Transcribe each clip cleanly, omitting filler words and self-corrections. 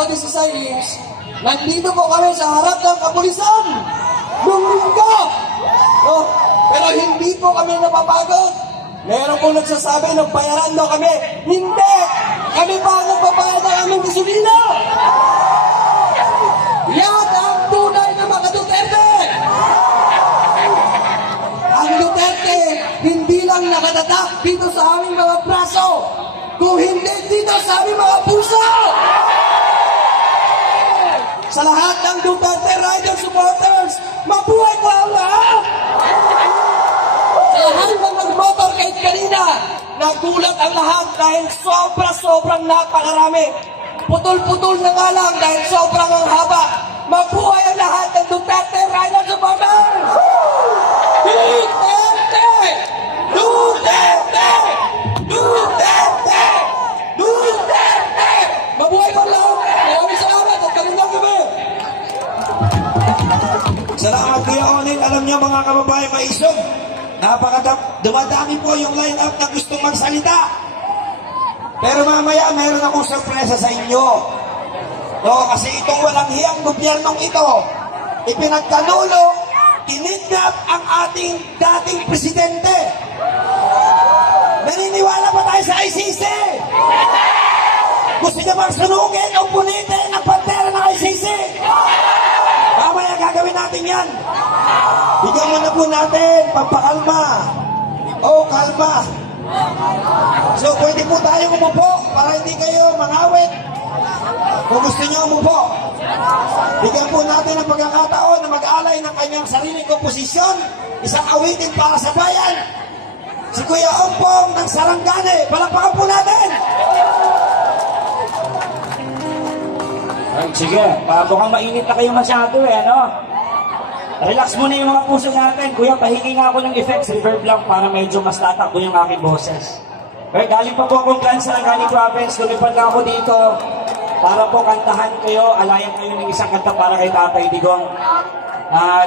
Agosto 16, nandito po kami sa harap ng kapulisan nung linggo. No? Pero hindi po kami napapagod. Meron pong nagsasabi ng bayaran daw kami. Hindi! Kami pa ang nagbabayad ng aming gasolina! Yan ang tunay na mga Duterte! Ang Duterte, hindi lang nakatatak dito sa aming mga braso, kung hindi dito sa aming mga puso! Sa lahat ng Duterte Rider supporters, mabuhay ko ang lahat! Sa lahat ng nag-motorcade kanina, nagulat ang lahat dahil sobra-sobrang napakarami. Putol-putol na nga lang dahil sobrang ang haba. Mabuhay ang lahat ng Duterte Rider supporters! Duterte! Duterte! Duterte! Duterte! Mabuhay ko lang! Maraming salamat at magandang gabi! Salamat Kuya Onin. Alam niyo mga kababayan maisog, dumadami po yung line-up na gustong magsalita. Pero mamaya mayroon akong sorpresa sa inyo. No, kasi itong walang hiyang gobyernong ito, ipinagkanulo, kinidnap ang ating dating presidente. Naniniwala ba tayo sa ICC? Gusto niya bang sunugin o punitin ang pantera ng ICC? Mamaya gagawin natin yan. Bigyan mo na po natin, pampakalma. Oh, kalma. So, pwede po tayo umupo para hindi kayo mangawit. Kung gusto niyo umupo, bigyan po natin ang pagkakataon na mag-alay ng kanyang sariling komposisyon, isang awitin para sa bayan. Si Kuya Ompong ng Sarangani, palakpakan po natin! Ay, sige, mukhang mainit na kayo masyado ano? Relax muna yung mga puso natin. Kuya, pahingi nga ako ng effects, reverb lang para medyo mas tatakbo yung aking boses. Pero galing pa po akong plan sa Sarangani Province, lumipad lang ako dito para po kantahan kayo, alayan kayo ng isang kanta para kay Tatay Digong.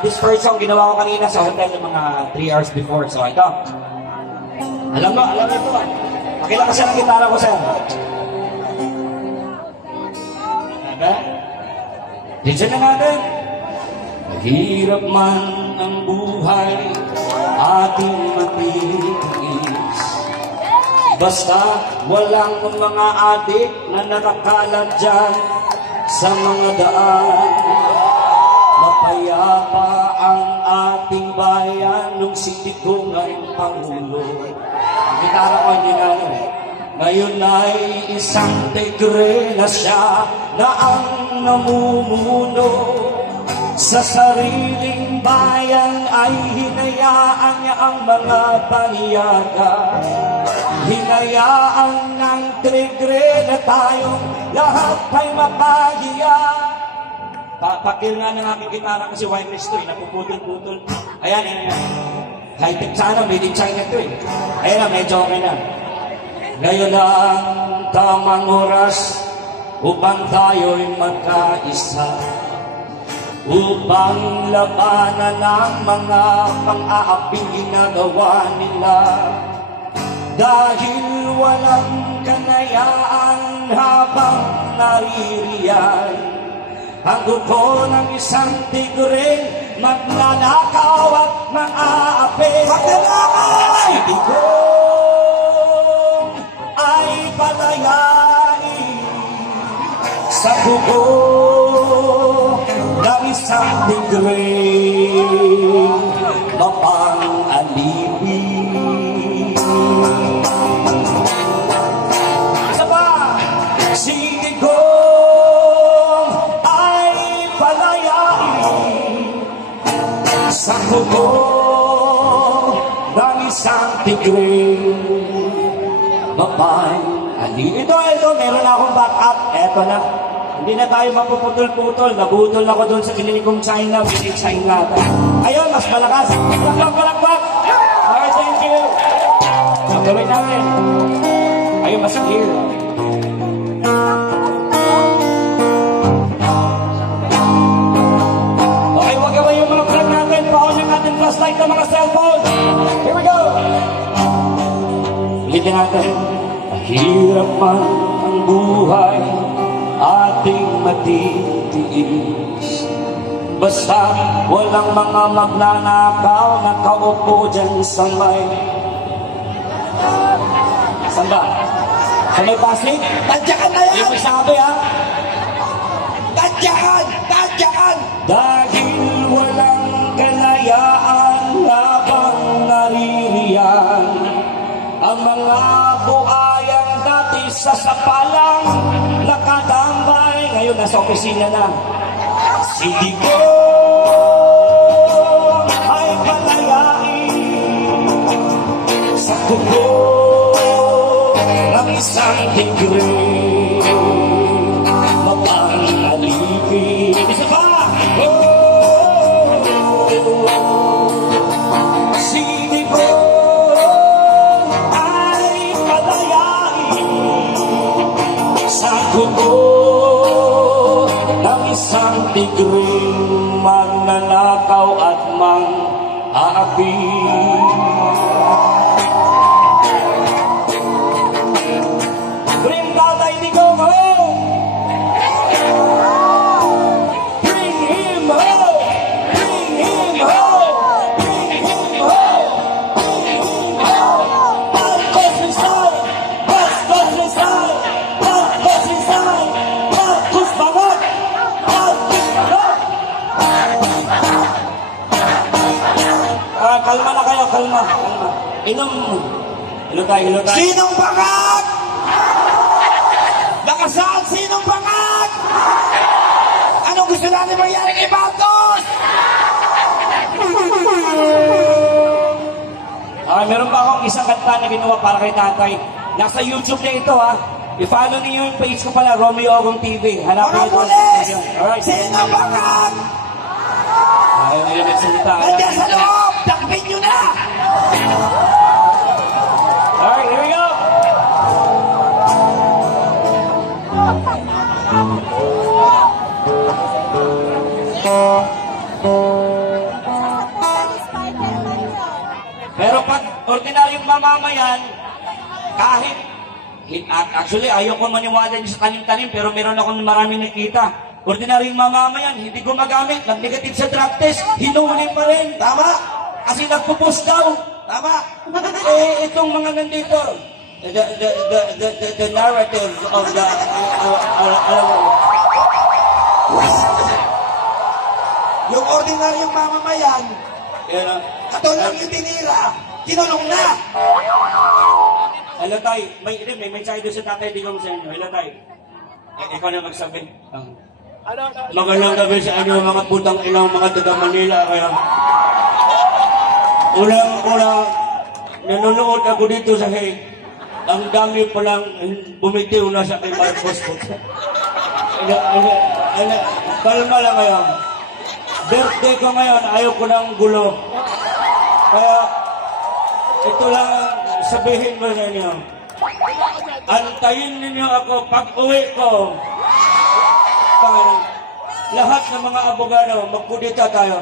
This first song ginawa ko kanina sa hotel ng mga 3 hours before. So ito. Alam mo ito. Pakila kasi ng gitara ko, sir. Diyan na natin. Mahirap man ang buhay, ating matiis. Basta walang mga adik na nakakalat dyan sa mga daan. Mapayapa ang ating bayan nung si Digong ay Pangulo. Ang gitara ko hindi na ngayon ay isang tigre na siya na ang namumuno. Sa sariling bayan ay hinayaan niya ang mga paniyaga. Hinayaan ng tigre na tayong lahat ay mapahiya. Pakil nga ng aking gitara kasi wireless to napuputol-putol. Ayan. High-tech sana, made in China to Ayan na, medyo okay na. Ngayon ang tamang oras upang tayo'y magkaisa, upang labanan ang mga pang-aaping ginagawa nila. Dahil walang kanayaan habang naririyan, ang dugo ng isang tigre magnanakaw at mang-aapi. Si Digong ay palayain sa dugo ng isang tigre mapang-alipin. Isa pa, si Digong ay palayain sa dugo ng isang tigre mapang-alipin. Ito, meron na akong backup. Eto na. Hindi na tayo mapuputol-putol. Nabutol ako doon sa kiniligong China. Binig China. Ayun, mas malakas. Palakpak! Alright, thank you. Tuloy natin. Ayun, mas clear. Okay, wag gawin yung mga vlog natin. Paon yung ating flashlight ng mga cellphone. Here we go! Ulitin natin. Mahirap man ang buhay, ating magtitiis. Basta walang mga magnanakaw na kaupo dyan sa may... Saan ba? Sa may Pasig? Tadyakan na yan! Yung may sabi ha? Tadyakan! Tadyakan! Dahil walang kalayaan habang naririyan ang mga buayang dati sa sapalang nakatambay, ngayon nasa opisina na. Si Digong ay palayain sa kuko ng isang tigre. Mapangalipin. Isa pa! Si Digong ay palayain sa kuko ng isang tigring magnanakaw at mang-aapi. Bring Tatay Digong home! Bring him home! Bring him home! Bring him home! Bring him home! Marcos resign! Marcos resign! Marcos resign! Marcos bangat! Marcos bangat! Kalma na kayo, kalma. Inom. Hilo tayo, hilo tayo. Sinong bangat? Nakasaan sinong bangat? Anong gusto natin mangyari kay Marcos? Meron pa akong isang kanta na ginawa para kay tatay. Nasa YouTube na ito ha. I-follow niyo yung page ko pala, Romeo Ogong TV. Hanapin Mga niyo ito. pulis! Alright. Sinong bangat? Ayaw nila nagsalita. Nandiyan sa loob! Takbin nyo na! Alright, here we go. Pero pag ordinaryong mamamayan, kahit, actually ayaw ko maniwala sa tanim-tanim, pero meron akong maraming nakita. Ordinaryong mamamayan, hindi gumagamit, nag-negative sa drug test, hinuhuli pa rin. Tama! Kasi nagpo-post daw. Tama! Itong mga nandito, the narrative of the, Yung ordinaryong mamamayan, yan, katulong yung tinira, kinulong na! hello tay, may mensahe doon sa tatay, di ko sa inyo. Hello tay, ikaw na magsabi. Magandang gabi sa inyo mga putang ilang mga taga Manila. Kaya ulang nanonood ako dito sa Hague. Ang dami palang bumitiw na sa kay Marcos po. Kalma lang kayo. Birthday ko ngayon, ayaw ko ng gulo. Kaya ito lang sabihin mo sa inyo. Antayin ninyo ako pag uwi ko. Lahat ng mga abogado, magkudita tayo.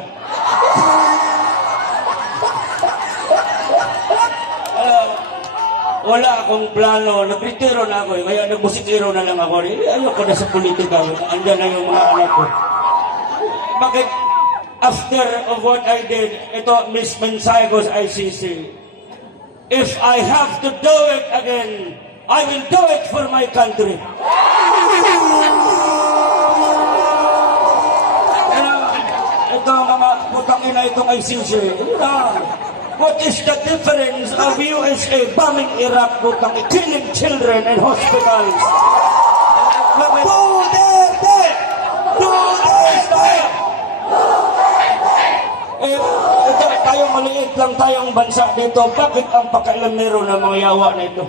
Wala akong plano, nagretiro na ako, kaya nagmusikiro na lang ako. Ayoko na sa politika, andyan na yung mga anak ko. Bakit after of what I did, ito mensahe ko sa ICC. If I have to do it again, I will do it for my country. Ito mga putang ina itong ICC. What is the difference of USA bombing Iraq, putang killing children in hospitals? Duterte! Duterte! Ito, tayong maliit lang tayong bansa dito. Bakit ang pakailamero ng mga yawa na ito?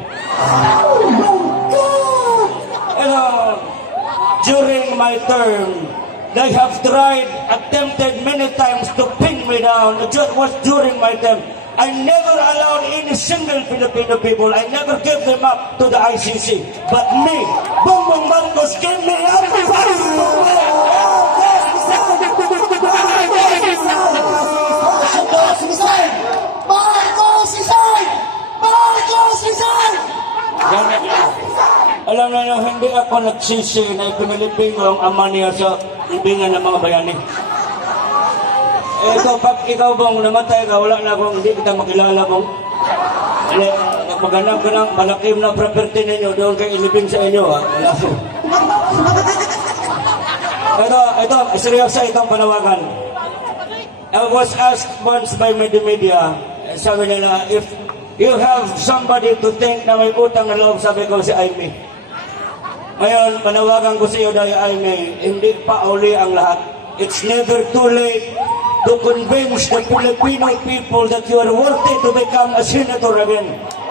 During my term, they have attempted many times to pin me down. It was during my term. I never allowed any single Filipino people. I never gave them up to the ICC. But me, Bongbong Marcos, gave me up. Alam alam na nyo, hindi ako nagsisi na ipinilipino ang ama niya sa ibingan ng mga bayani. Ito, pag ikaw bong namatay ka, wala na akong hindi kita makilala bong. Maghanap ka ng malakim na property ninyo, doon kayo ilibing sa inyo, ha? Wala po. Ito, seryoso itong panawagan. I was asked once by media, sabi nila, if you have somebody to think na may utang na loob, sabi ko si Aimee. Ngayon, panawagan ko sa iyo dahil Aimee, hindi pa uli ang lahat. It's never too late to convince the Filipino people that you are worthy to become a senator again.